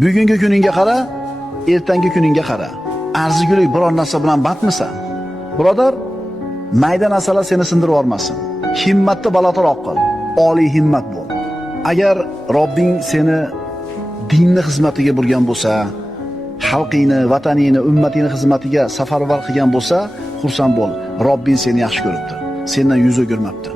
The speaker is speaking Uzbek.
Bugungi kuningga qara, ertangi kuningga qara. Arzigulik biror narsa bilan bandmisan? Birodar, mayda narsalar seni sindirib olmasin. Himmatni balandroq qil, oliy himmat bo'l. Agar Robbing seni dinni xizmatiga burgan bo'lsa, xalqingni, vataningni, ummatingni xizmatiga safarbar qilgan bo'lsa, xursand bo'l. Robbing seni yaxshi ko'ribdi. Sendan yuz o'girmabdi.